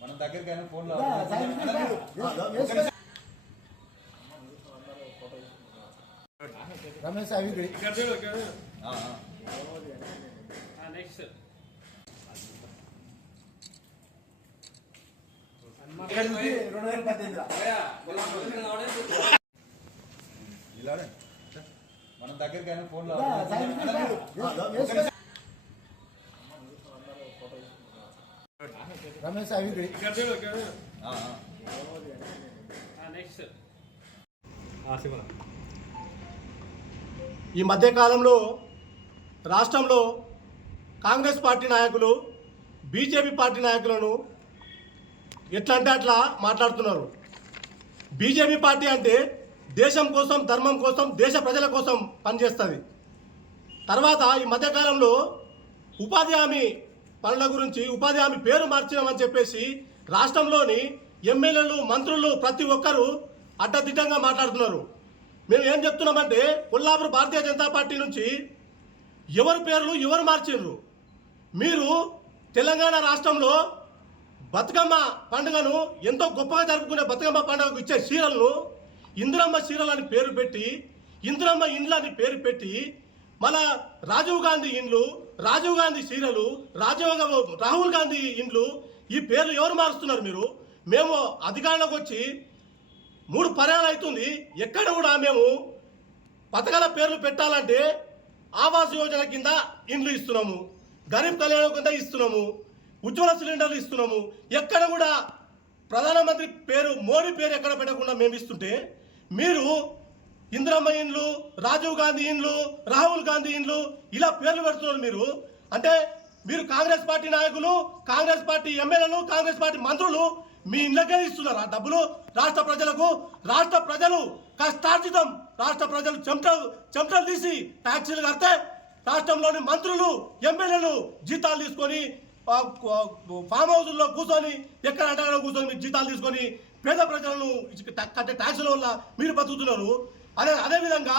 మనం దగ్గరికి అయినా ఫోన్లో రమేష్ అవి ఆ, ఆ. ఏడు నుంచి రెండు వేల పద్దెనిమిది ఇలానే మనం దగ్గరికి అయినా ఫోన్లో రమేష్ అవి ఆ, ఆ. ఈ మధ్యకాలంలో రాష్ట్రంలో కాంగ్రెస్ పార్టీ నాయకులు బీజేపీ పార్టీ నాయకులను ఎట్లా అంటే అట్లా మాట్లాడుతున్నారు. బీజేపీ పార్టీ అంటే దేశం కోసం ధర్మం కోసం దేశ ప్రజల కోసం పనిచేస్తుంది. తర్వాత ఈ మధ్యకాలంలో ఉపాధి హామీ పనుల గురించి ఉపాధి హామీ పేరు మార్చినామని చెప్పేసి రాష్ట్రంలోని ఎమ్మెల్యేలు మంత్రులు ప్రతి ఒక్కరూ అడ్డదిడ్డంగా మాట్లాడుతున్నారు. మేము ఏం చెప్తున్నామంటే కొల్లాపూర్ భారతీయ జనతా పార్టీ నుంచి ఎవరి పేర్లు ఎవరు మార్చిండ్రు మీరు తెలంగాణ రాష్ట్రంలో బతుకమ్మ పండుగను ఎంతో గొప్పగా జరుపుకునే బతుకమ్మ పండుగకు ఇచ్చే చీరలను ఇందిరమ్మ చీరలు అని పేరు పెట్టి ఇందిరమ్మ ఇండ్లు అని పేరు పెట్టి మన రాజీవ్ గాంధీ ఇండ్లు రాజీవ్ గాంధీ చీరలు రాజీవ్ రాహుల్ గాంధీ ఇండ్లు ఈ పేర్లు ఎవరు మారుస్తున్నారు మీరు? మేము అధికారంలోకి వచ్చి మూడు పర్యాలు అవుతుంది. ఎక్కడ కూడా మేము పథకాల పేర్లు పెట్టాలంటే ఆవాస్ యోజన కింద ఇండ్లు ఇస్తున్నాము. గరీబ్ కళ్యాణం కింద ఇస్తున్నాము. ఉజ్వల సిలిండర్లు ఇస్తున్నాము. ఎక్కడ కూడా ప్రధానమంత్రి పేరు మోడీ పేరు ఎక్కడ పెట్టకుండా మేము ఇస్తుంటే మీరు ఇందిరమ్మ ఇండ్లు రాజీవ్ గాంధీ ఇండ్లు రాహుల్ గాంధీ ఇండ్లు ఇలా పేర్లు పెడుతున్నారు మీరు. అంటే మీరు కాంగ్రెస్ పార్టీ నాయకులు కాంగ్రెస్ పార్టీ ఎమ్మెల్యేలు కాంగ్రెస్ పార్టీ మంత్రులు మీ ఇళ్ళకే ఇస్తున్నారు. ఆ డబ్బులు రాష్ట్ర ప్రజలకు రాష్ట్ర ప్రజలు కష్టార్జితం. రాష్ట్ర ప్రజలు చెమటలు చెమటలు తీసి ట్యాక్సీలు కడితే రాష్ట్రంలోని మంత్రులు ఎమ్మెల్యేలు జీతాలు తీసుకొని ఫామ్ హౌస్లో కూర్చొని ఎక్కడ అంటే కూర్చొని మీరు జీతాలు తీసుకొని పేద ప్రజలను కట్టే ట్యాక్సుల వల్ల మీరు బతుకుతున్నారు. అదే అదేవిధంగా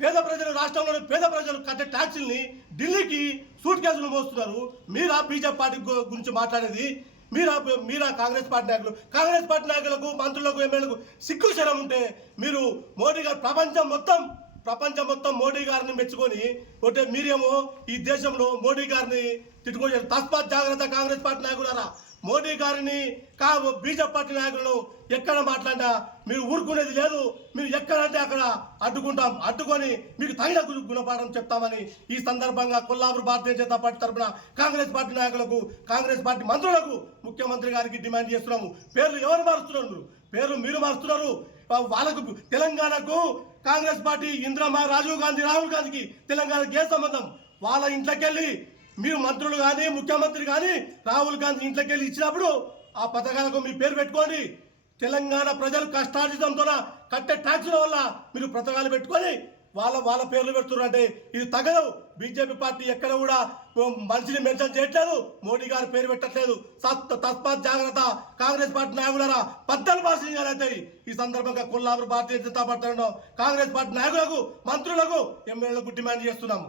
పేద ప్రజలు రాష్ట్రంలోని పేద ప్రజలు కట్టే ట్యాక్సీల్ని ఢిల్లీకి సూట్ కేసులు మోస్తున్నారు. మీరా బీజేపీ పార్టీ గురించి మాట్లాడేది? మీరా మీరా కాంగ్రెస్ పార్టీ నాయకులు? కాంగ్రెస్ పార్టీ నాయకులకు మంత్రులకు ఎమ్మెల్యేలకు సిగ్గు శరం ఉంటే మీరు మోడీ గారు ప్రపంచం మొత్తం ప్రపంచం మొత్తం మోడీ గారిని మెచ్చుకొని ఒకటే మీరేమో ఈ దేశంలో మోడీ గారిని తిట్టుకోలేదు తస్మాత్ జాగ్రత్త కాంగ్రెస్ పార్టీ నాయకులారా. మోడీ గారిని కా బీజేపీ పార్టీ నాయకులను ఎక్కడ మాట్లాడినా మీరు ఊరుకునేది లేదు. మీరు ఎక్కడంటే అక్కడ అడ్డుకుంటాం. అడ్డుకొని మీకు తగిన గుణపాఠం చెప్తామని ఈ సందర్భంగా కొల్లాపూర్ భారతీయ జనతా పార్టీ తరఫున కాంగ్రెస్ పార్టీ నాయకులకు కాంగ్రెస్ పార్టీ మంత్రులకు ముఖ్యమంత్రి గారికి డిమాండ్ చేస్తున్నాము. పేర్లు ఎవరు మారుస్తున్నారు? పేర్లు మీరు మారుస్తున్నారు. వాళ్ళకు తెలంగాణకు కాంగ్రెస్ పార్టీ ఇందిరమ్మ రాజీవ్ గాంధీ రాహుల్ గాంధీకి తెలంగాణకి ఏ సంబంధం? వాళ్ళ ఇంట్లోకెళ్ళి మీరు మంత్రులు కానీ ముఖ్యమంత్రి కానీ రాహుల్ గాంధీ ఇంట్లోకి వెళ్ళి ఇచ్చినప్పుడు ఆ పథకాలకు మీ పేరు పెట్టుకోండి. తెలంగాణ ప్రజలు కష్టార్జితంతో కట్టే ట్యాక్సుల వల్ల మీరు పథకాలు పెట్టుకొని వాళ్ళ వాళ్ళ పేర్లు పెడుతున్నారంటే ఇది తగదు బీజేపీ పార్టీ ఎక్కడ కూడా మనిషిని మెన్షన్ చేయట్లేదు. మోడీ గారు పేరు పెట్టట్లేదు. సత్ తస్మాత్ జాగ్రత్త. కాంగ్రెస్ పార్టీ నాయకులరా? పద్దలు భాషలు అయితే ఈ సందర్భంగా కొల్లాపురం భారతీయ జనతా పార్టీ కాంగ్రెస్ పార్టీ నాయకులకు మంత్రులకు ఎమ్మెల్యేలకు డిమాండ్ చేస్తున్నాము.